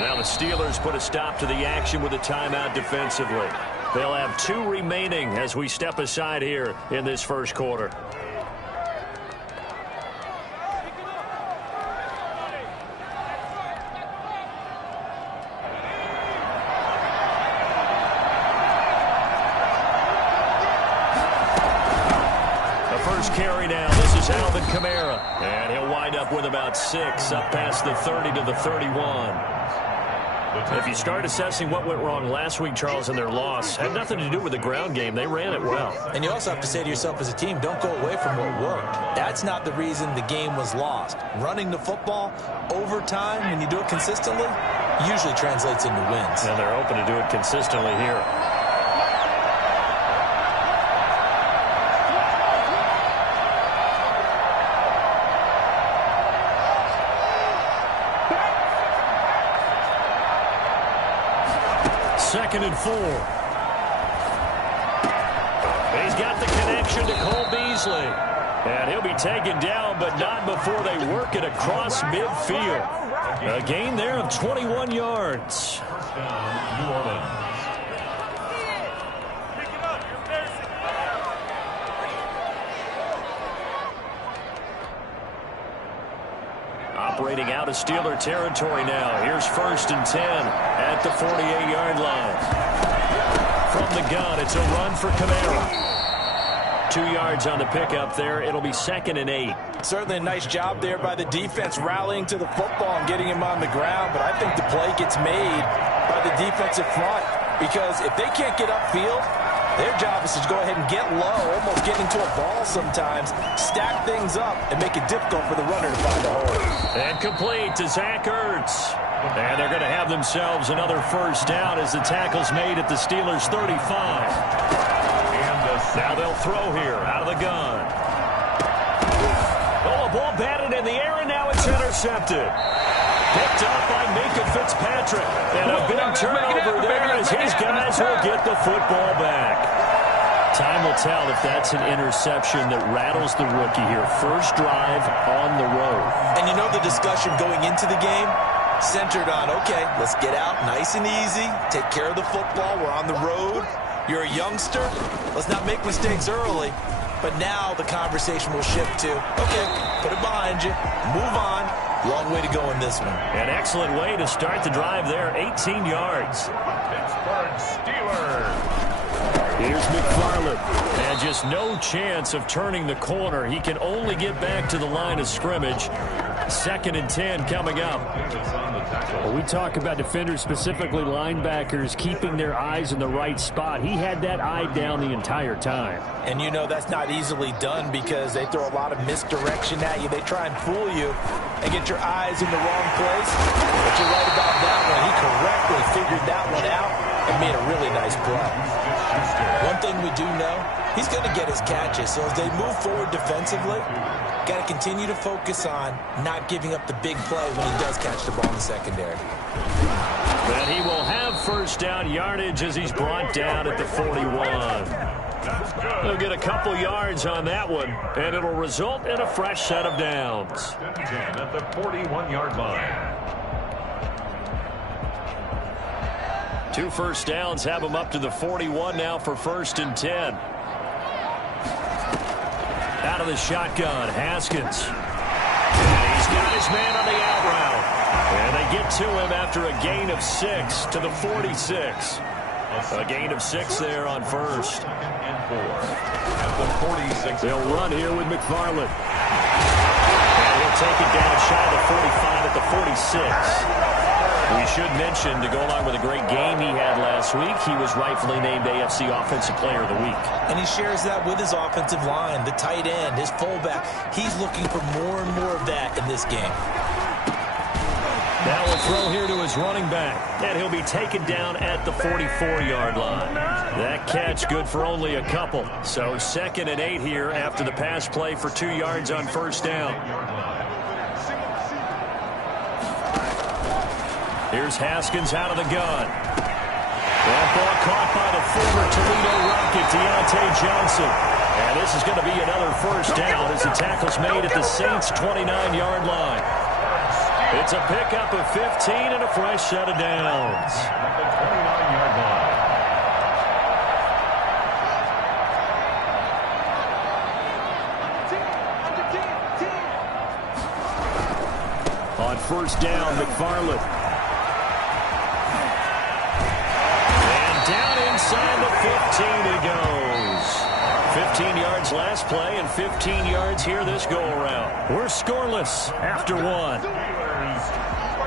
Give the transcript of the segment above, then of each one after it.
Now the Steelers put a stop to the action with a timeout defensively. They'll have 2 remaining as we step aside here in this first quarter. Carry now. This is Alvin Kamara. And he'll wind up with about 6 up past the 30 to the 31. If you start assessing what went wrong last week, Charles, in their loss, had nothing to do with the ground game. They ran it well. And you also have to say to yourself as a team, don't go away from what worked. That's not the reason the game was lost. Running the football over time, when you do it consistently, usually translates into wins. And they're open to do it consistently here. Second and 4. He's got the connection to Cole Beasley. And he'll be taken down, but not before they work it across midfield. A gain there of 21 yards. Operating out of Steeler territory now. Here's 1st and 10 at the 48-yard line. From the gun, it's a run for Kamara. 2 yards on the pickup there. It'll be 2nd and 8. Certainly a nice job there by the defense rallying to the football and getting him on the ground. But I think the play gets made by the defensive front, because if they can't get upfield, their job is to go ahead and get low, almost get into a ball sometimes, stack things up, and make it difficult for the runner to find a hole. And complete to Zach Ertz. And they're going to have themselves another 1st down as the tackle's made at the Steelers' 35. Now they'll throw here out of the gun. Oh, a ball batted in the air, and now it's intercepted. Picked up by Minkah Fitzpatrick. And a big turnover there as his guys will get the football back. Time will tell if that's an interception that rattles the rookie here. First drive on the road. And you know the discussion going into the game? Centered on, okay, let's get out nice and easy. Take care of the football. We're on the road. You're a youngster. Let's not make mistakes early. But now the conversation will shift to, okay, put it behind you. Move on. Long way to go in this one. An excellent way to start the drive there. 18 yards. Pittsburgh Steelers. Here's McFarland. And just no chance of turning the corner. He can only get back to the line of scrimmage. 2nd and 10 coming up. Well, we talk about defenders, specifically linebackers, keeping their eyes in the right spot. He had that eye down the entire time. And you know that's not easily done because they throw a lot of misdirection at you. They try and fool you and get your eyes in the wrong place. But you're right about that one. He correctly figured that one out and made a really nice play. One thing we do know, he's going to get his catches. So as they move forward defensively, got to continue to focus on not giving up the big play when he does catch the ball in the secondary. But he will have 1st down yardage as he's brought down at the 41. He'll get a couple yards on that one, and it'll result in a fresh set of downs. At the 41-yard line. 2 1st downs have him up to the 41 now for 1st and 10. Out of the shotgun, Haskins. And he's got his man on the out route. And they get to him after a gain of 6 to the 46. A gain of 6 there on 1st. And 4 at the 46. They'll run here with McFarland. And he'll take it down shy of the 45 at the 46. We should mention, to go along with a great game he had last week, he was rightfully named AFC Offensive Player of the Week. And he shares that with his offensive line, the tight end, his fullback. He's looking for more and more of that in this game. Now we'll throw here to his running back, and he'll be taken down at the 44-yard line. That catch good for only a couple. So 2nd and 8 here after the pass play for 2 yards on 1st down. Here's Haskins out of the gun. That ball caught by the former Toledo Rocket, Deontay Johnson. And this is going to be another 1st down as the tackle's made at the Saints' 29-yard line. It's a pickup of 15 and a fresh set of downs. At the 29-yard line. On first down, McFarland. And down inside the 15 he goes. 15 yards last play and 15 yards here this go-around. We're scoreless after one.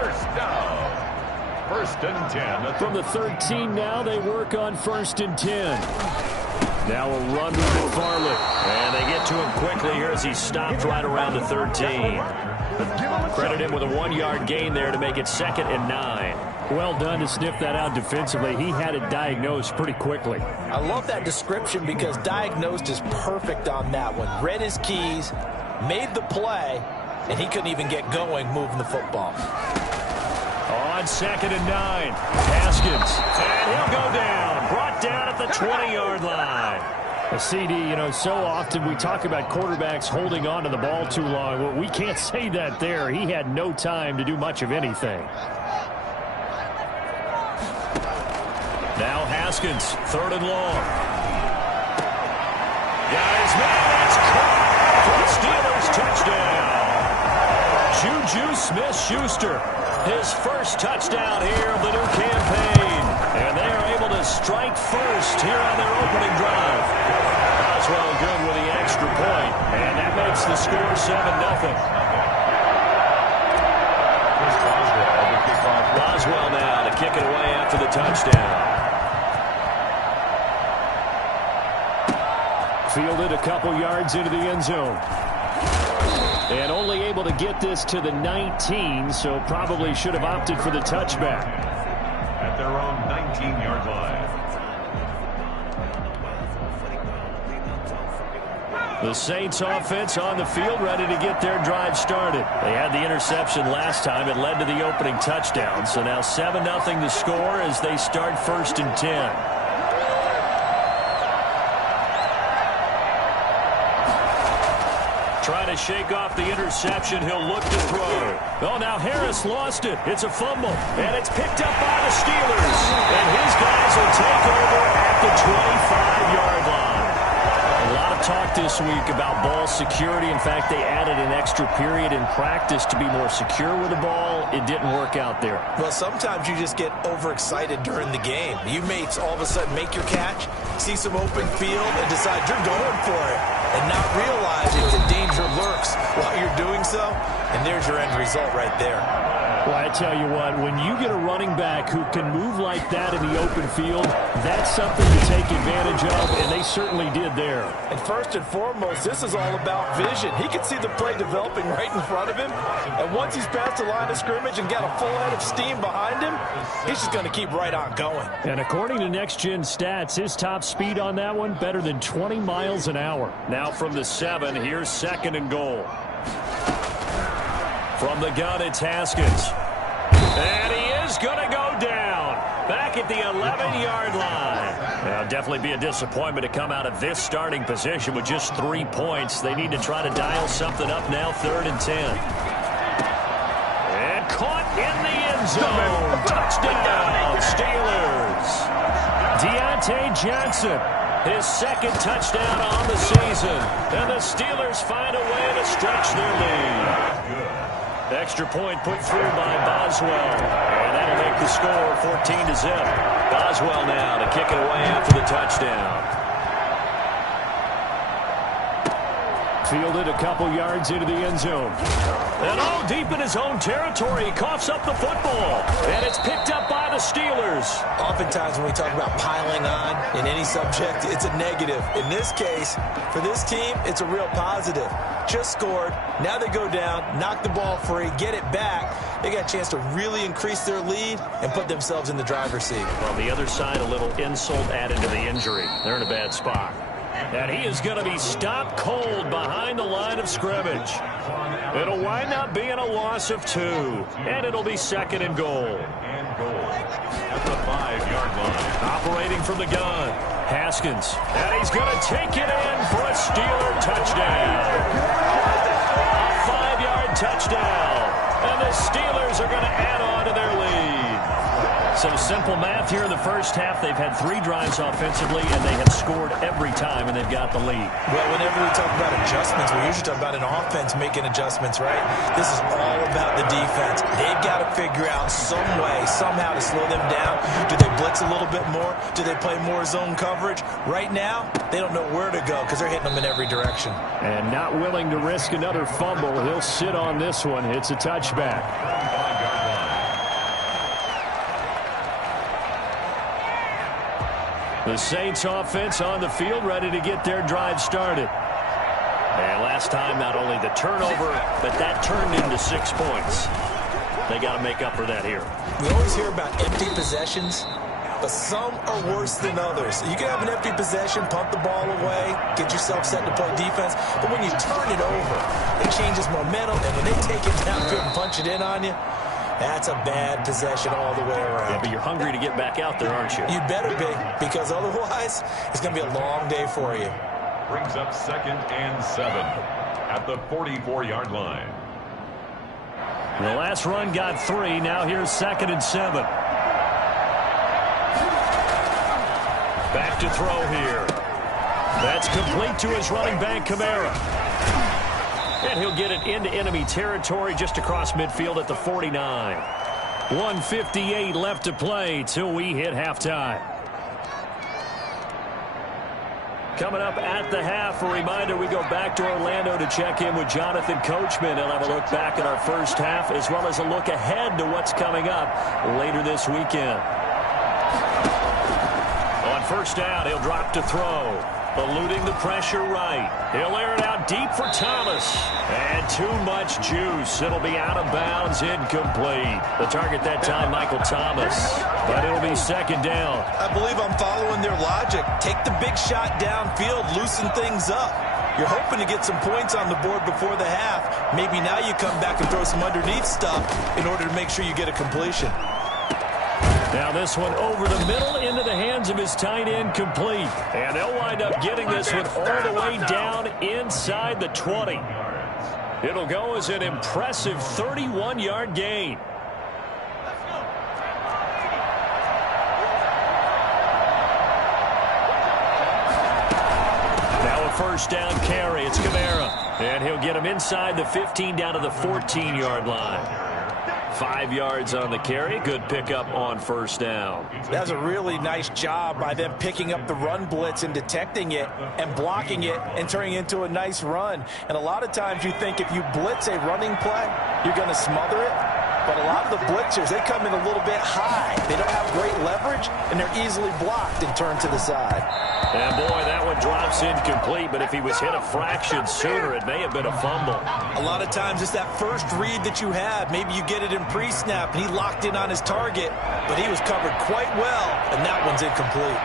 First down. First and 10. From the 13 now, they work on first and 10. Now a run with McFarland. And they get to him quickly here as he stopped right around the 13. Credit him with a 1-yard gain there to make it 2nd and 9. Well done to sniff that out defensively. He had it diagnosed pretty quickly. I love that description because diagnosed is perfect on that one. Read his keys, made the play, and he couldn't even get going moving the football. On 2nd and 9, Haskins. And he'll go down. Brought down at the 20-yard line. A CD, so often we talk about quarterbacks holding on to the ball too long. Well, we can't say that there. He had no time to do much of anything. Now Haskins, 3rd and long. Got his man, it's caught for the Steelers touchdown. Juju Smith-Schuster, his first touchdown here of the new campaign. And they are able to strike first here on their opening drive. Boswell good with the extra point, and that makes the score 7-0. Boswell now to kick it away after the touchdown. Fielded a couple yards into the end zone. And only able to get this to the 19, so probably should have opted for the touchback. At their own 19-yard line. The Saints offense on the field ready to get their drive started. They had the interception last time. It led to the opening touchdown. So now 7-0 the score as they start 1st and 10. Trying to shake off the interception. He'll look to throw. Oh, now Harris lost it. It's a fumble. And it's picked up by the Steelers. And his guys will take over at the 25-yard line. A lot of talk this week about ball security. In fact, they added an extra period in practice to be more secure with the ball. It didn't work out there. Well, sometimes you just get overexcited during the game. You may all of a sudden make your catch, see some open field, and decide you're going for it, and not realizing the danger lurks while you're doing so. And there's your end result right there. Well, I tell you what, when you get a running back who can move like that in the open field, that's something to take advantage of, and they certainly did there. And first and foremost, this is all about vision. He can see the play developing right in front of him, and once he's past the line of scrimmage and got a full head of steam behind him, he's just going to keep right on going. And according to Next Gen Stats, his top speed on that one, better than 20 miles an hour. Now from the 7, here's 2nd and goal. From the gun, it's Haskins. And he is going to go down. Back at the 11-yard line. Now, definitely be a disappointment to come out of this starting position with just 3 points. They need to try to dial something up now, 3rd and 10. And caught in the end zone. Touchdown, Steelers. Deontay Johnson, his 2nd touchdown on the season. And the Steelers find a way to stretch their lead. Extra point put through by Boswell. And that'll make the score 14-0. Boswell now to kick it away after the touchdown. Fielded a couple yards into the end zone. And all deep in his own territory, he coughs up the football. And it's picked up by the Steelers. Oftentimes when we talk about piling on in any subject, it's a negative. In this case, for this team, it's a real positive. Just scored. Now they go down, knock the ball free, get it back. They got a chance to really increase their lead and put themselves in the driver's seat. On the other side, a little insult added to the injury. They're in a bad spot. And he is going to be stopped cold behind the line of scrimmage. It'll wind up being a loss of 2. And it'll be 2nd and goal. At the 5-yard line. Operating from the gun, Haskins. And he's going to take it in for a Steeler touchdown. A 5-yard touchdown. And the Steelers are going to add on to their lead. So simple math here in the first half. They've had 3 drives offensively, and they have scored every time, and they've got the lead. Well, whenever we talk about adjustments, we usually talk about an offense making adjustments, right? This is all about the defense. They've got to figure out some way, somehow to slow them down. Do they blitz a little bit more? Do they play more zone coverage? Right now, they don't know where to go because they're hitting them in every direction. And not willing to risk another fumble. He'll sit on this one. It's a touchback. The Saints offense on the field, ready to get their drive started. And last time, not only the turnover, but that turned into 6 points. They got to make up for that here. We always hear about empty possessions, but some are worse than others. You can have an empty possession, punt the ball away, get yourself set to play defense, but when you turn it over, it changes momentum, and when they take it downfield and punch it in on you, that's a bad possession all the way around. Yeah, but you're hungry to get back out there, aren't you? You better be, because otherwise, it's going to be a long day for you. Brings up 2nd and 7 at the 44-yard line. The last run got 3. Now here's 2nd and 7. Back to throw here. That's complete to his running back, Kamara. And he'll get it into enemy territory just across midfield at the 49. 1:58 left to play till we hit halftime. Coming up at the half, a reminder, we go back to Orlando to check in with Jonathan Coachman. He'll have a look back at our first half as well as a look ahead to what's coming up later this weekend. On first down, he'll drop to throw. Eluding the pressure right. He'll air it out deep for Thomas. And too much juice. It'll be out of bounds, incomplete. The target that time, Michael Thomas. But it'll be 2nd down. I believe I'm following their logic. Take the big shot downfield, loosen things up. You're hoping to get some points on the board before the half. Maybe now you come back and throw some underneath stuff in order to make sure you get a completion. Now this one over the middle into the hands of his tight end, complete. And they'll wind up getting this one all the way down inside the 20. It'll go as an impressive 31-yard gain. Now a first down carry. It's Kamara. And he'll get him inside the 15 down to the 14-yard line. 5 yards on the carry. Good pickup on first down. That's a really nice job by them picking up the run blitz and detecting it and blocking it and turning it into a nice run. And a lot of times you think if you blitz a running play, you're going to smother it. But a lot of the blitzers, they come in a little bit high. They don't have great leverage, and they're easily blocked and turned to the side. And boy, that one drops incomplete, but if he was hit a fraction sooner, it may have been a fumble. A lot of times it's that first read that you have. Maybe you get it in pre-snap, and he locked in on his target, but he was covered quite well, and that one's incomplete.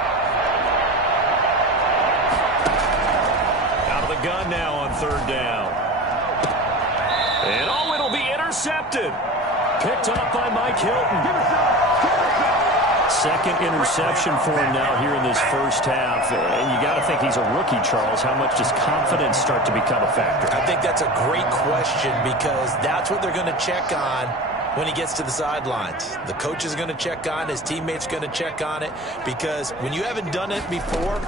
Out of the gun now on 3rd down. And oh, it'll be intercepted. Picked off by Mike Hilton. 2nd interception for him now here in this first half. And you got to think he's a rookie, Charles. How much does confidence start to become a factor? I think that's a great question because that's what they're going to check on when he gets to the sidelines. The coach is going to check on, his teammates going to check on it, because when you haven't done it before,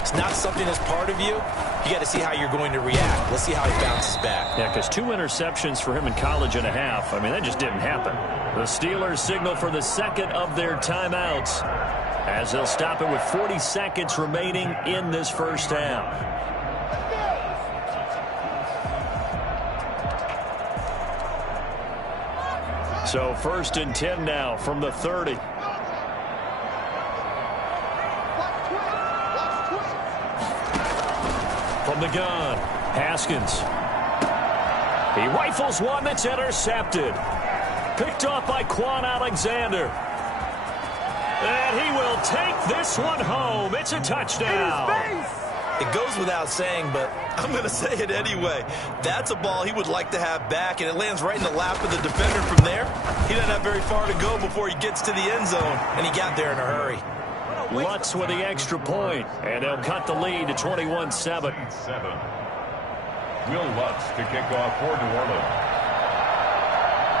it's not something that's part of you. You got to see how you're going to react. Let's see how he bounces back. Yeah, because 2 interceptions for him in college and a half. I mean, that just didn't happen. The Steelers signal for the 2nd of their timeouts as they'll stop it with 40 seconds remaining in this first half. So 1st and 10 now from the 30. From the gun, Haskins. He rifles one that's intercepted. Picked off by Quan Alexander. And he will take this one home. It's a touchdown. It goes without saying, but I'm going to say it anyway. That's a ball he would like to have back, and it lands right in the lap of the defender from there. He doesn't have very far to go before he gets to the end zone, and he got there in a hurry. Lutz with the extra point, and they'll cut the lead to 21-7. Will Lutz to kick off for New Orleans.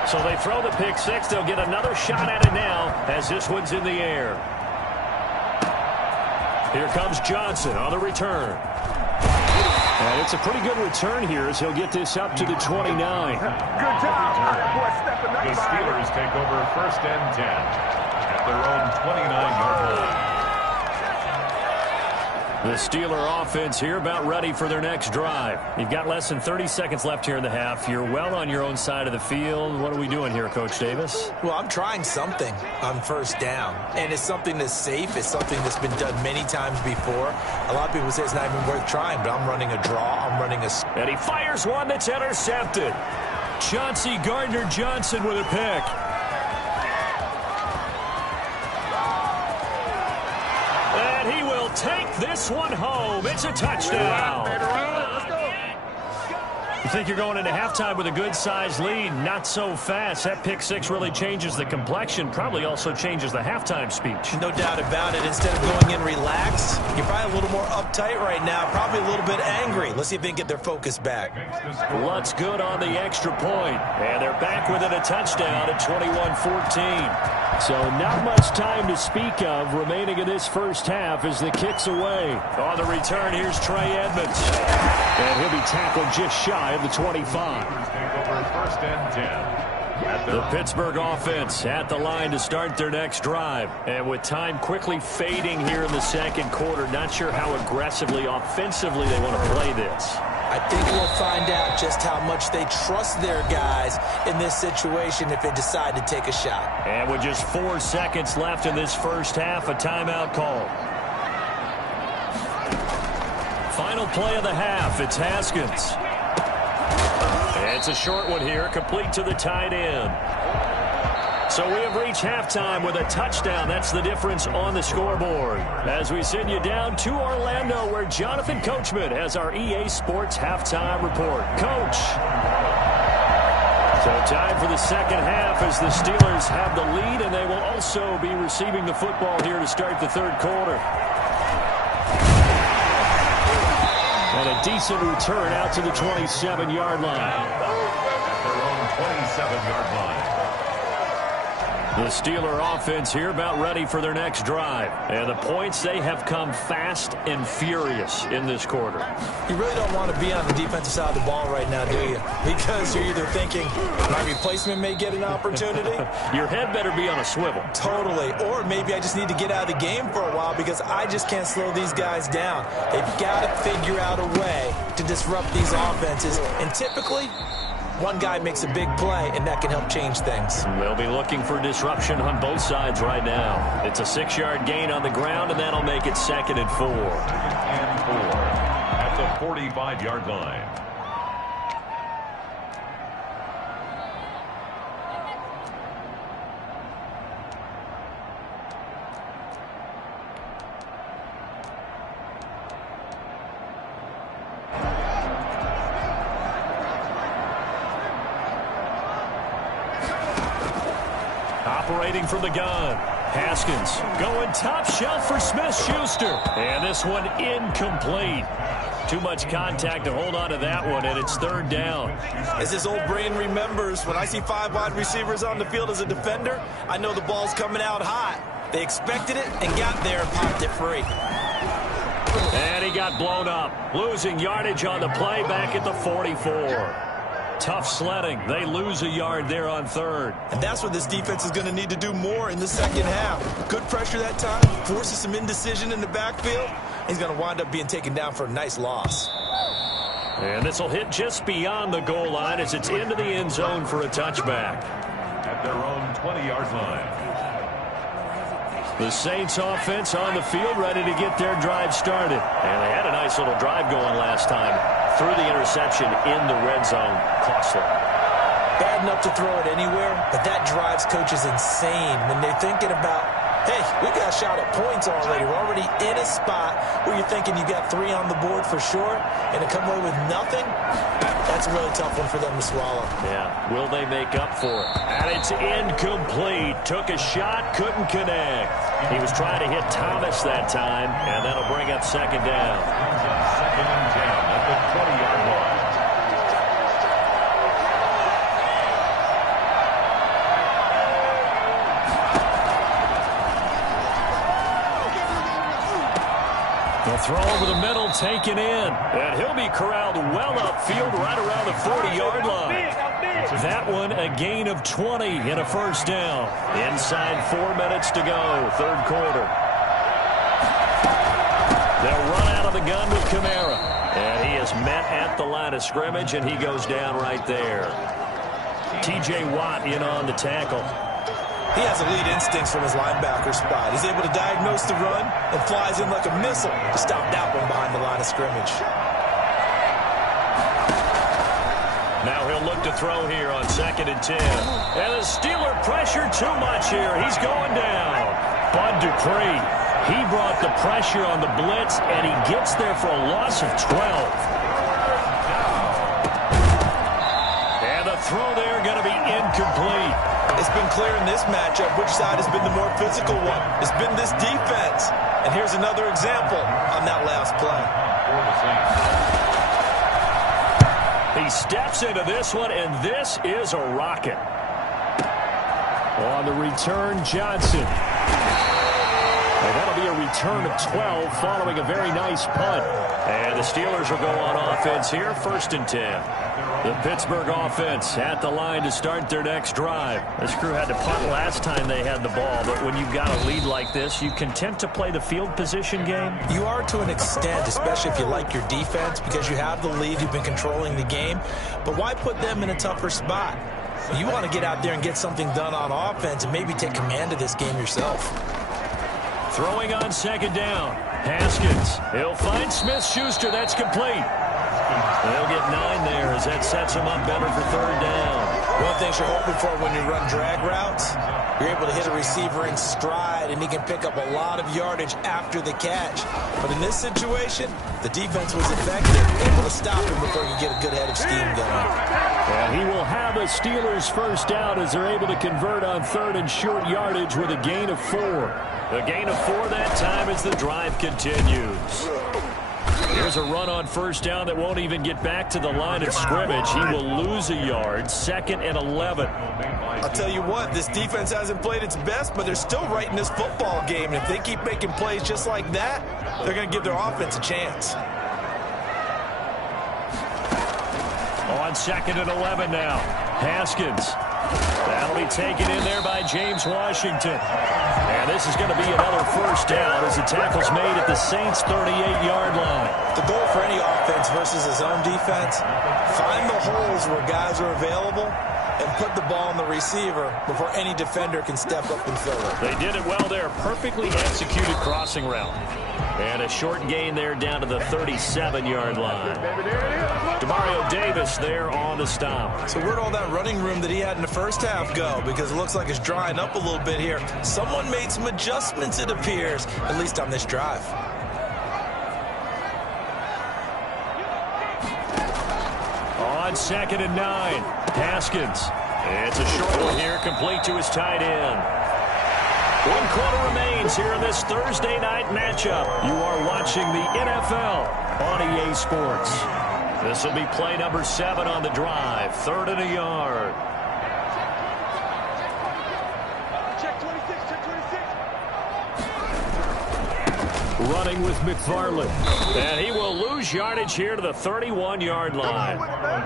So they throw the pick six. They'll get another shot at it now as this one's in the air. Here comes Johnson on the return. And it's a pretty good return here as he'll get this up to the 29. Good job. The Steelers take over first and 10 at their own 29-yard line. The Steeler offense here about ready for their next drive. You've got less than 30 seconds left here in the half. You're well on your own side of the field. What are we doing here, Coach Davis? Well, I'm trying something on first down, and it's something that's safe. It's something that's been done many times before. A lot of people say it's not even worth trying, but I'm running a draw. I'm running a... And he fires one that's intercepted. Chauncey Gardner-Johnson with a pick. And he will take this one home. It's a touchdown. You think you're going into halftime with a good-sized lead? Not so fast. That pick six really changes the complexion, probably also changes the halftime speech. No doubt about it. Instead of going in relaxed, you're probably a little more uptight right now, probably a little bit angry. Let's see if they can get their focus back. Lutz good on the extra point, and they're back within a touchdown at 21-14. So not much time to speak of remaining in this first half as the kick's away. On the return, here's Trey Edmonds. And he'll be tackled just shy of the 25. Take over first and 10. The Pittsburgh offense at the line to start their next drive. And with time quickly fading here in the second quarter, not sure how aggressively, offensively they want to play this. I think we'll find out just how much they trust their guys in this situation if they decide to take a shot. And with just 4 seconds left in this first half, a timeout call. Final play of the half, it's Haskins. It's a short one here, complete to the tight end. So we have reached halftime with a touchdown. That's the difference on the scoreboard. As we send you down to Orlando, where Jonathan Coachman has our EA Sports halftime report. Coach. So time for the second half as the Steelers have the lead, and they will also be receiving the football here to start the third quarter. And a decent return out to the 27-yard line. At their own 27-yard line. The Steeler offense here about ready for their next drive. And the points, they have come fast and furious in this quarter. You really don't want to be on the defensive side of the ball right now, do you? Because you're either thinking my replacement may get an opportunity. Your head better be on a swivel. Totally. Or maybe I just need to get out of the game for a while because I just can't slow these guys down. They've got to figure out a way to disrupt these offenses. And typically, one guy makes a big play, and that can help change things. They'll be looking for disruption on both sides right now. It's a 6-yard gain on the ground, and that'll make it 2nd and 4. 2nd and 4 at the 45-yard line. Operating from the gun. Haskins going top shelf for Smith-Schuster. And this one incomplete. Too much contact to hold on to that one, and it's 3rd down. As this old brain remembers, when I see 5 wide receivers on the field as a defender, I know the ball's coming out hot. They expected it and got there and popped it free. And he got blown up, losing yardage on the play back at the 44. Tough sledding. They lose a yard there on 3rd. And that's what this defense is going to need to do more in the second half. Good pressure that time, forces some indecision in the backfield. He's going to wind up being taken down for a nice loss. And this will hit just beyond the goal line as it's into the end zone for a touchback. At their own 20-yard line. The Saints offense on the field ready to get their drive started. And they had a nice little drive going last time. Threw the interception in the red zone. Costly. Bad enough to throw it anywhere, but that drives coaches insane when they're thinking about, hey, we got a shot at points already. We're already in a spot where you're thinking you got 3 on the board for sure, and to come away with nothing, that's a really tough one for them to swallow. Yeah, will they make up for it? And it's incomplete. Took a shot, couldn't connect. He was trying to hit Thomas that time, and that'll bring up 2nd down. 2nd and 10 at the 20-yard line. The throw over the middle taken in. And he'll be corralled well upfield right around the 40-yard line. That one a gain of 20 and a first down. Inside 4 minutes to go, third quarter. They'll run out of the gun with Kamara. And he is met at the line of scrimmage, and he goes down right there. T.J. Watt in on the tackle. He has elite instincts from his linebacker spot. He's able to diagnose the run and flies in like a missile to stop that one behind the line of scrimmage. Now he'll look to throw here on 2nd and 10. And the Steeler pressure too much here. He's going down. Bud Dupree. He brought the pressure on the blitz, and he gets there for a loss of 12. And the throw there going to be incomplete. It's been clear in this matchup which side has been the more physical one. It's been this defense. And here's another example on that last play. He steps into this one, and this is a rocket. On the return, Johnson. And that'll be a return of 12 following a very nice punt. And the Steelers will go on offense here, 1st and 10. The Pittsburgh offense at the line to start their next drive. This crew had to punt last time they had the ball, but when you've got a lead like this, you content to play the field position game? You are to an extent, especially if you like your defense, because you have the lead, you've been controlling the game. But why put them in a tougher spot? You want to get out there and get something done on offense and maybe take command of this game yourself. Throwing on 2nd down. Haskins. He'll find Smith-Schuster. That's complete. They'll get 9 there as that sets him up better for 3rd down. One of the things you're hoping for when you run drag routes, you're able to hit a receiver in stride, and he can pick up a lot of yardage after the catch. But in this situation, the defense was effective, able to stop him before you get a good head of steam going. And he will have a Steelers first down as they're able to convert on 3rd and short yardage with a gain of 4. A gain of 4 that time as the drive continues. Here's a run on 1st down that won't even get back to the line of scrimmage. He will lose a yard, 2nd and 11. I'll tell you what, this defense hasn't played its best, but they're still right in this football game. And if they keep making plays just like that, they're going to give their offense a chance. On 2nd and 11 now. Haskins. That'll be taken in there by James Washington. And this is going to be another first down as the tackle's made at the Saints' 38-yard line. The goal for any offense versus his own defense, find the holes where guys are available and put the ball on the receiver before any defender can step up and fill it. They did it well there. Perfectly executed crossing route. And a short gain there down to the 37-yard line. Demario Davis there on the stop. So where'd all that running room that he had in the first half go? Because it looks like it's drying up a little bit here. Someone made some adjustments, it appears, at least on this drive. On 2nd and 9, Haskins. It's a short one here, complete to his tight end. 1 quarter remains here in this Thursday night matchup. You are watching the NFL on EA Sports. This will be play number 7 on the drive. 3rd and a yard. Check 26, check 26. Running with McFarland. And he will lose yardage here to the 31-yard line.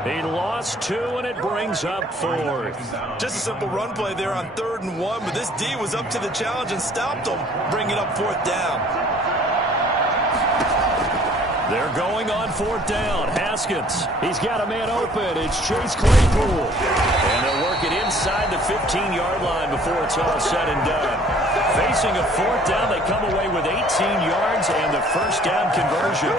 He lost 2, and it brings up 4th. Just a simple run play there on 3rd and 1, but this D was up to the challenge and stopped him, bringing up 4th down. They're going on 4th down. Haskins. He's got a man open. It's Chase Claypool. And they'll work it inside the 15-yard line before it's all said and done. Facing a 4th down, they come away with 18 yards and the first down conversion.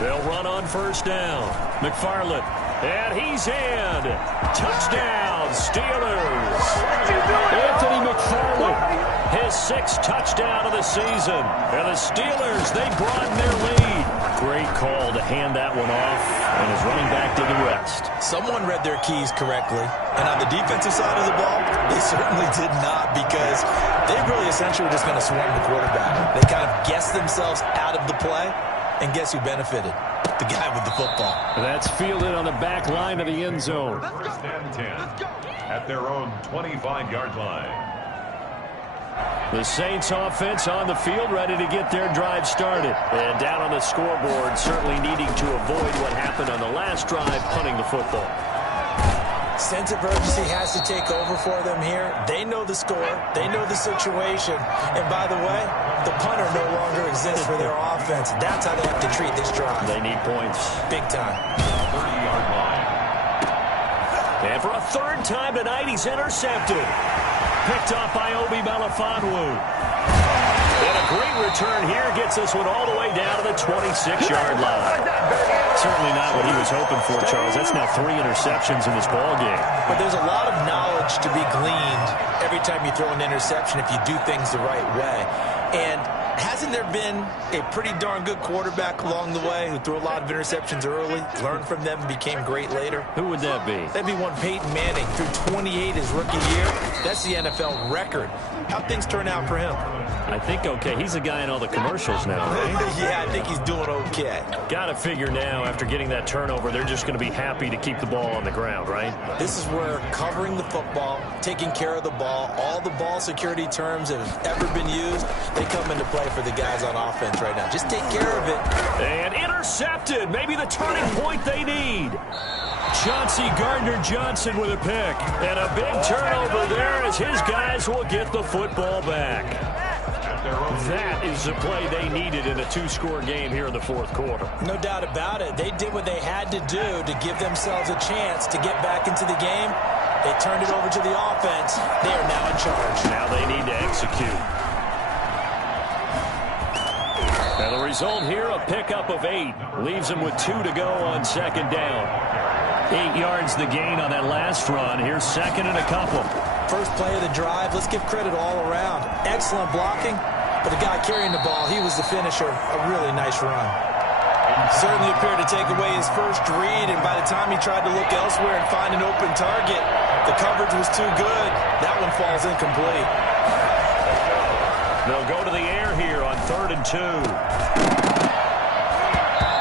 They'll run on first down. McFarland. And he's in. Touchdown, Steelers. Anthony McFarland. His 6th touchdown of the season. And the Steelers, they broaden their lead. Great call to hand that one off, and his running back did the rest. Someone read their keys correctly, and on the defensive side of the ball, they certainly did not, because they really essentially were just going to swarm the quarterback. They kind of guessed themselves out of the play, and guess who benefited? The guy with the football. That's fielded on the back line of the end zone. First and 10 at their own 25-yard line. The Saints offense on the field, ready to get their drive started. And down on the scoreboard, certainly needing to avoid what happened on the last drive, punting the football. Sense of urgency has to take over for them here. They know the score. They know the situation. And by the way, the punter no longer exists for their offense. That's how they have to treat this drive. They need points. Big time. 30-yard line. And for a third time tonight, he's intercepted. Picked off by Obi Melifonwu. And a great return here gets this one all the way down to the 26-yard line. Certainly not what he was hoping for, Charles. That's now 3 interceptions in this ballgame. But there's a lot of knowledge to be gleaned every time you throw an interception if you do things the right way. And hasn't there been a pretty darn good quarterback along the way who threw a lot of interceptions early, learned from them, and became great later? Who would that be? That'd be one Peyton Manning, threw 28 his rookie year. That's the NFL record. How'd things turn out for him? I think okay. He's the guy in all the commercials now, right? Yeah, I think he's doing okay. Got to figure now, after getting that turnover, they're just going to be happy to keep the ball on the ground, right? This is where covering the football, taking care of the ball, all the ball security terms that have ever been used, they come into play for the guys on offense right now. Just take care of it. And intercepted. Maybe the turning point they need. Chauncey Gardner-Johnson with a pick. And a big turnover there as his guys will get the football back. That is the play they needed in a 2-score game here in the fourth quarter. No doubt about it. They did what they had to do to give themselves a chance to get back into the game. They turned it over to the offense. They are now in charge. Now they need to execute. And the result here, a pickup of 8. Leaves them with 2 to go on second down. 8 yards the gain on that last run. Here's second and a couple. First play of the drive, let's give credit all around. Excellent blocking, but the guy carrying the ball, he was the finisher. A really nice run. Certainly appeared to take away his first read, and by the time he tried to look elsewhere and find an open target, the coverage was too good. That one falls incomplete. They'll go to the air here on 3rd and 2.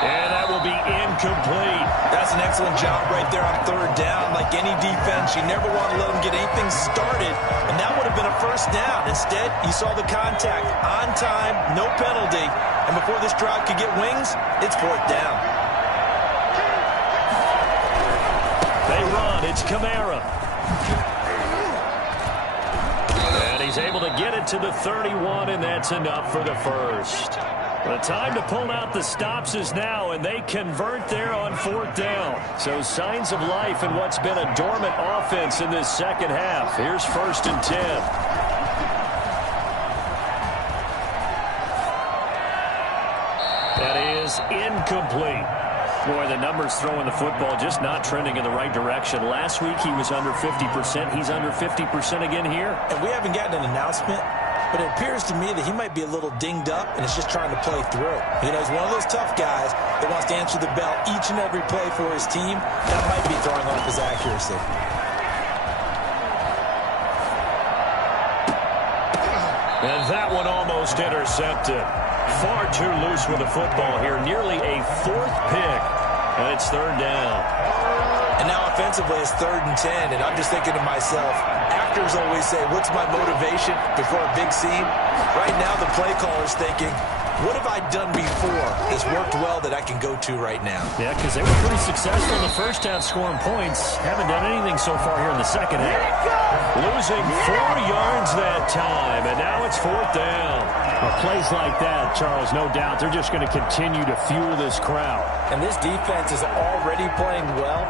And that will be incomplete. That's an excellent job right there on 3rd down. Like any defense, you never want to let them get anything started, and that would have been a first down. Instead, you saw the contact on time, no penalty, and before this drive could get wings, it's 4th down. They run. It's Kamara. And he's able to get it to the 31, and that's enough for the first. The time to pull out the stops is now, and they convert there on 4th down. So signs of life in what's been a dormant offense in this second half. Here's 1st and 10. That is incomplete. Boy, the numbers throwing the football just not trending in the right direction. Last week he was under 50%. He's under 50% again here. And we haven't gotten an announcement, but it appears to me that he might be a little dinged up and is just trying to play through. You know, he's one of those tough guys that wants to answer the bell each and every play for his team. That might be throwing off his accuracy. And that one almost intercepted. Far too loose with the football here. Nearly a 4th pick. And it's 3rd down. And now offensively it's 3rd and 10. And I'm just thinking to myself, actors always say, what's my motivation before a big scene? Right now the play caller's thinking, what have I done before that's worked well that I can go to right now? Yeah, because they were pretty successful in the first half scoring points. Haven't done anything so far here in the second half. Losing 4 yards that time, and now it's 4th down. Well, plays like that, Charles, no doubt, they're just going to continue to fuel this crowd. And this defense is already playing well,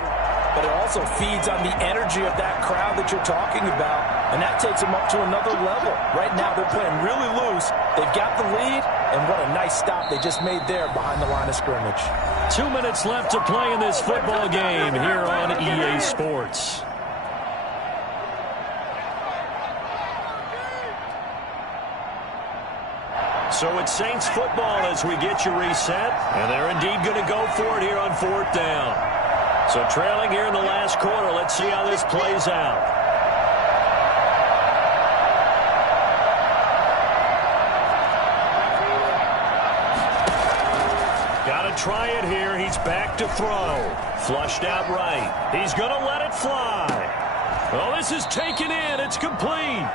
but it also feeds on the energy of that crowd that you're talking about, and that takes them up to another level. Right now, they're playing really loose. They've got the lead, and what a nice stop they just made there behind the line of scrimmage. 2 minutes left to play in this football game here on EA Sports. So it's Saints football as we get you reset. And they're indeed going to go for it here on 4th down. So trailing here in the last quarter. Let's see how this plays out. Try it here. He's back to throw. Flushed out right. He's going to let it fly. Oh, this is taken in. It's complete.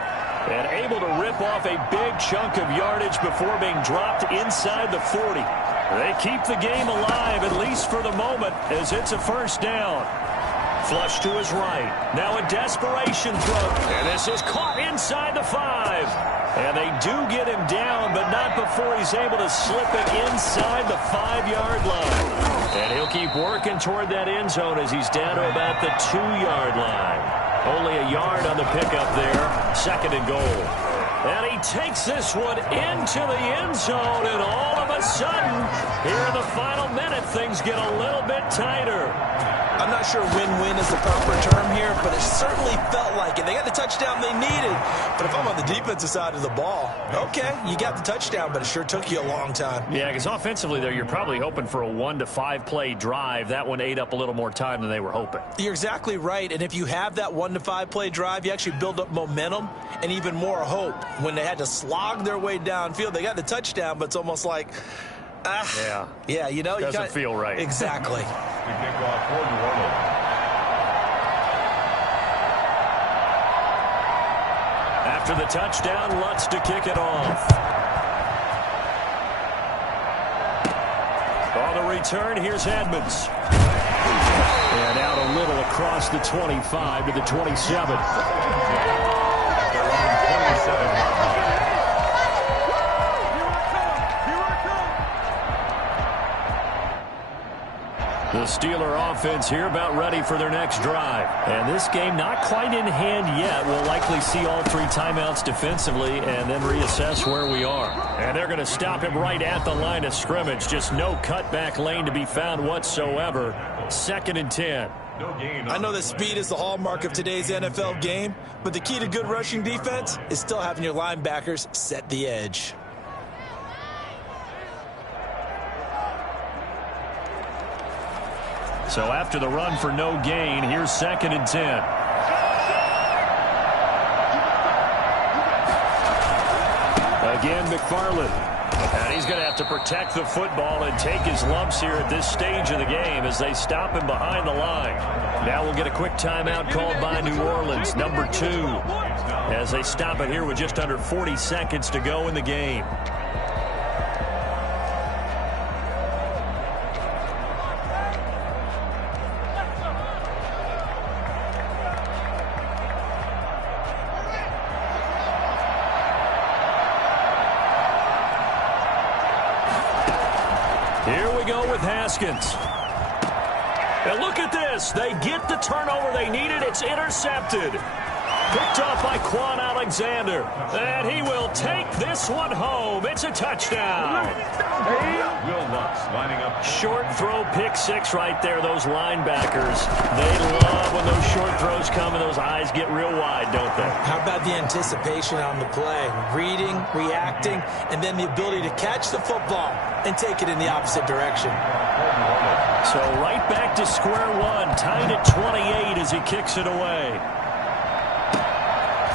And able to rip off a big chunk of yardage before being dropped inside the 40. They keep the game alive, at least for the moment, as it's a 1st down. Flush to his right. Now a desperation throw. And this is caught inside the 5. And they do get him down, but not before he's able to slip it inside the 5-yard line. And he'll keep working toward that end zone as he's down to about the 2-yard line. Only a yard on the pickup there. 2nd and goal. And he takes this one into the end zone, and all of a sudden, here in the final minute, things get a little bit tighter. I'm not sure win-win is the proper term here, but it certainly felt like it. They got the touchdown they needed, but if I'm on the defensive side of the ball, okay, you got the touchdown, but it sure took you a long time. Yeah, because offensively there, you're probably hoping for a 1 to 5 play drive. That one ate up a little more time than they were hoping. You're exactly right, and if you have that 1 to 5 play drive, you actually build up momentum and even more hope. When they had to slog their way downfield, they got the touchdown, but it's almost like, yeah, you know, doesn't feel right. Exactly. The kickoff for New Orleans. After the touchdown, Lutz to kick it off. On the return, here's Edmonds. And out a little across the 25 to the 27. The Steeler offense here about ready for their next drive. And this game not quite in hand yet. We'll likely see all 3 timeouts defensively and then reassess where we are. And they're going to stop him right at the line of scrimmage. Just no cutback lane to be found whatsoever. 2nd and 10. I know that speed is the hallmark of today's NFL game, but the key to good rushing defense is still having your linebackers set the edge. So after the run for no gain, here's 2nd and 10. Again, McFarland. And he's going to have to protect the football and take his lumps here at this stage of the game as they stop him behind the line. Now we'll get a quick timeout called by New Orleans, number 2, as they stop it here with just under 40 seconds to go in the game. Here we go with Haskins. And look at this. They get the turnover they needed. It's intercepted. Picked off by Quan Alexander. And he will take this one home. It's a touchdown. Will Lutz lining up. Short throw, pick 6 right there. Those linebackers, they love when those short throws come and those eyes get real wide, don't they? How about the anticipation on the play? Reading, reacting, and then the ability to catch the football and take it in the opposite direction. So right back to square one, tied at 28 as he kicks it away.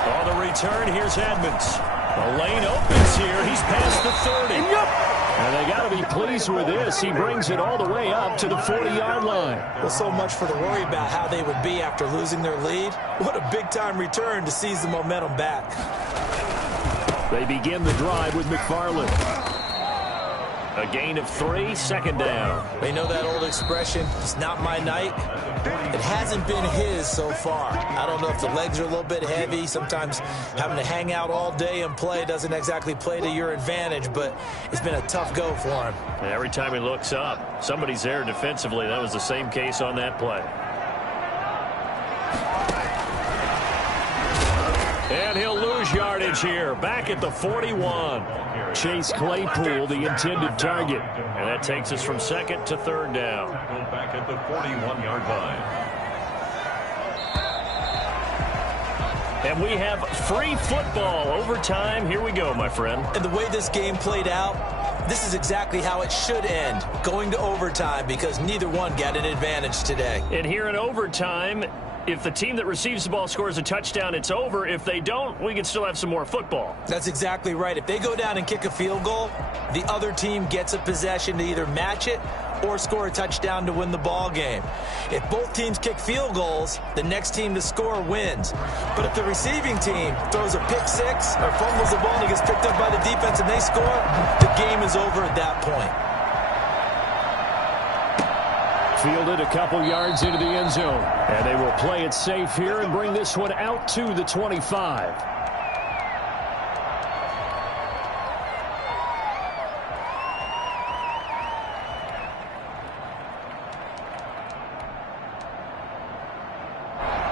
On the return, here's Edmonds. The lane opens here. He's past the 30. And they got to be pleased with this. He brings it all the way up to the 40-yard line. Well, so much for the worry about how they would be after losing their lead. What a big-time return to seize the momentum back. They begin the drive with McFarland. A gain of 3, 2nd down. They know that old expression, it's not my night. It hasn't been his so far. I don't know if the legs are a little bit heavy. Sometimes having to hang out all day and play doesn't exactly play to your advantage, but it's been a tough go for him. And every time he looks up, somebody's there defensively. That was the same case on that play. And he'll lose yardage here, back at the 41. Chase Claypool, the intended target. And that takes us from 2nd to 3rd down. Back at the 41-yard line. And we have free football overtime. Here we go, my friend. And the way this game played out, this is exactly how it should end, going to overtime, because neither one got an advantage today. And here in overtime, if the team that receives the ball scores a touchdown, it's over. If they don't, we can still have some more football. That's exactly right. If they go down and kick a field goal, the other team gets a possession to either match it or score a touchdown to win the ball game. If both teams kick field goals, the next team to score wins. But if the receiving team throws a pick six or fumbles the ball and it gets picked up by the defense and they score, the game is over at that point. Fielded a couple yards into the end zone. And they will play it safe here and bring this one out to the 25.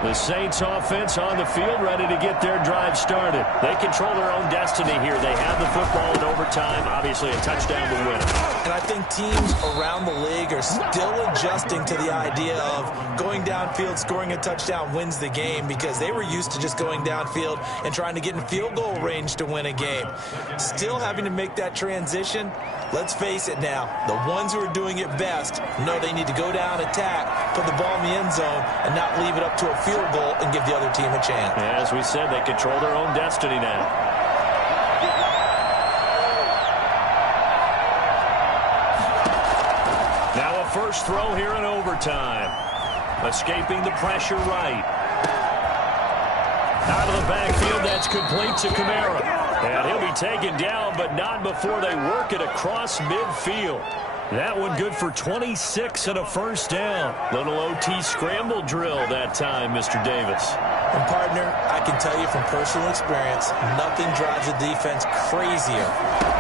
The Saints offense on the field, ready to get their drive started. They control their own destiny here. They have the football in overtime. Obviously, a touchdown will win it. And I think teams around the league are still adjusting to the idea of going downfield, scoring a touchdown wins the game, because they were used to just going downfield and trying to get in field goal range to win a game. Still having to make that transition. Let's face it now, the ones who are doing it best know they need to go down, attack, put the ball in the end zone, and not leave it up to a field goal and give the other team a chance. As we said, they control their own destiny now. Now a first throw here in overtime. Escaping the pressure right. Out of the backfield, that's complete to Kamara. And he'll be taken down, but not before they work it across midfield. That one good for 26 and a first down. Little OT scramble drill that time, Mr. Davis. And, partner, I can tell you from personal experience, nothing drives a defense crazier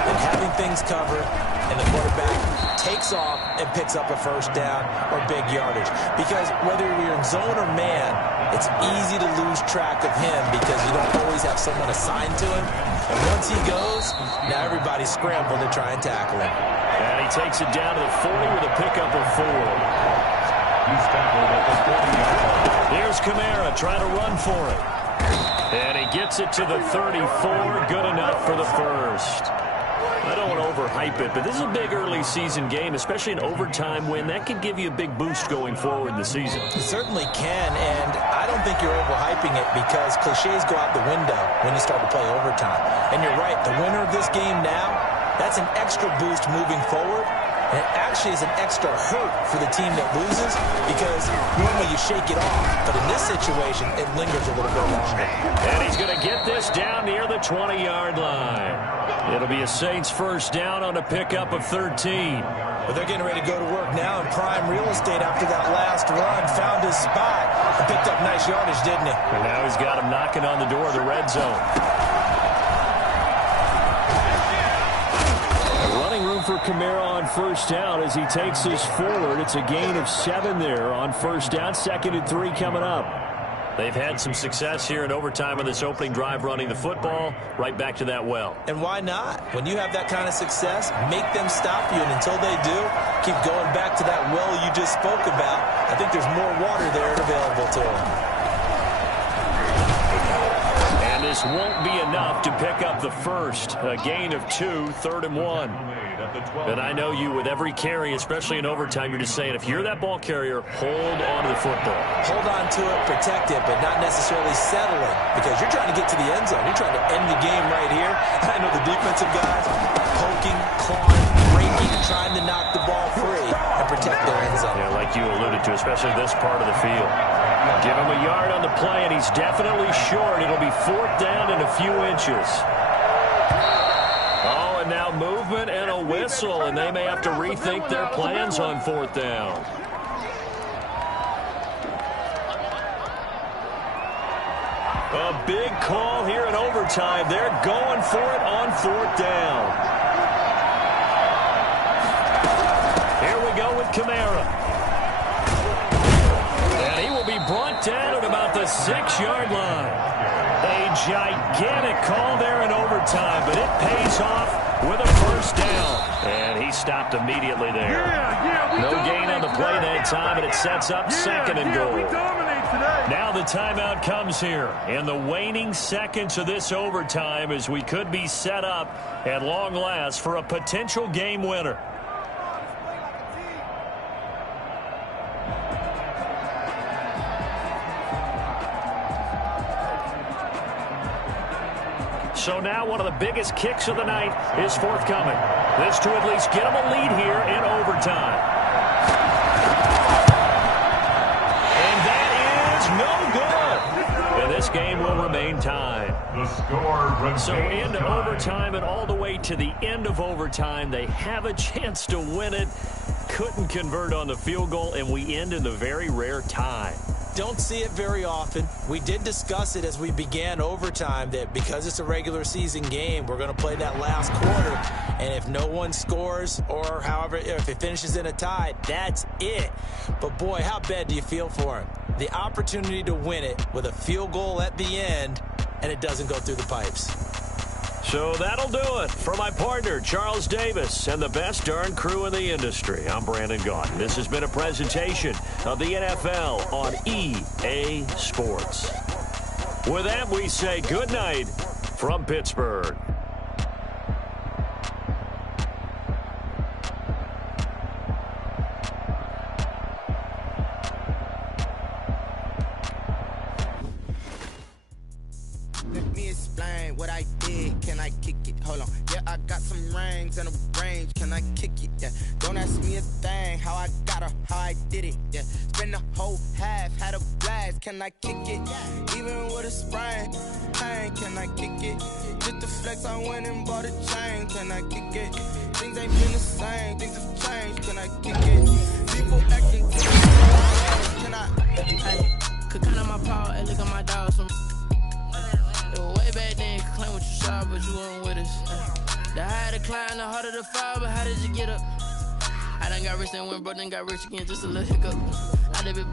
than having things covered and the quarterback takes off and picks up a first down or big yardage. Because whether you're in zone or man, it's easy to lose track of him because you don't always have someone assigned to him. And once he goes, now everybody's scrambling to try and tackle him. And he takes it down to the 40 with a pickup of 4. He's tackled at the 40-yard line. Here's Kamara trying to run for it. And he gets it to the 34. Good enough for the first. I don't want to overhype it, but this is a big early season game, especially an overtime win. That could give you a big boost going forward in the season. It certainly can, and I don't think you're overhyping it because cliches go out the window when you start to play overtime. And you're right, the winner of this game now, that's an extra boost moving forward. And it actually is an extra hurt for the team that loses because normally you shake it off. But in this situation, it lingers a little bit longer. And he's going to get this down near the 20-yard line. It'll be a Saints first down on a pickup of 13. But they're getting ready to go to work now in prime real estate after that last run. Found his spot and picked up nice yardage, didn't he? And now he's got him knocking on the door of the red zone. Running room for Kamara on first down as he takes this forward. It's a gain of 7 there on first down. 2nd and 3 coming up. They've had some success here in overtime on this opening drive running the football. Right back to that well. And why not? When you have that kind of success, make them stop you. And until they do, keep going back to that well you just spoke about. I think there's more water there available to them. And this won't be enough to pick up the first. A gain of 2, 3rd and 1. And I know you, with every carry, especially in overtime, you're just saying, if you're that ball carrier, hold on to the football. Hold on to it, protect it, but not necessarily settling, because you're trying to get to the end zone. You're trying to end the game right here. I know the defensive guys poking, clawing, breaking, trying to knock the ball free and protect their end zone. Yeah, like you alluded to, especially this part of the field. Give him a yard on the play, and he's definitely short. It'll be 4th down and a few inches. And now movement and a whistle, and they may have to rethink their plans on 4th down. A big call here in overtime. They're going for it on 4th down. Here we go with Kamara. And he will be brought down at about the 6-yard line. A gigantic call there in overtime, but it pays off with a first down. And he stopped immediately there. No gain on the play that time, and it sets up 2nd and goal. Now the timeout comes here in the waning seconds of this overtime as we could be set up at long last for a potential game winner. So now one of the biggest kicks of the night is forthcoming. This to at least get them a lead here in overtime. And that is no good. And this game will remain tied. The score remains So into tied. overtime and all the way to the end of overtime. They have a chance to win it. Couldn't convert on the field goal, and we end in the very rare tie. Don't see it very often. We did discuss it as we began overtime that because it's a regular season game, we're going to play that last quarter. And if no one scores or however, if it finishes in a tie, that's it. But boy, how bad do you feel for him? The opportunity to win it with a field goal at the end, and it doesn't go through the pipes. So that'll do it for my partner, Charles Davis, and the best darn crew in the industry. I'm Brandon Gaudin. This has been a presentation of the NFL on EA Sports. With that, we say good night from Pittsburgh. Let me explain what I did. Can I kick it? Hold on. Yeah, I got some rings and a range. Can I kick it? Yeah. Don't ask me a thing. How I got her, how I did it. Yeah. Spend the whole half, had a blast. Can I kick it? Even with a sprain. Hey, can I kick it? Just the flex, I went and bought a chain. Can I kick it? Things ain't been the same. Things have changed. Can I kick it? People acting. Can I? Hey, could count on my power and look at my dogs. Way back then, you could claim what you saw, but you weren't with us. The higher the climb, the harder the fall, but how did you get up? I done got rich and went broke, then got rich again, just a little hiccup. I did it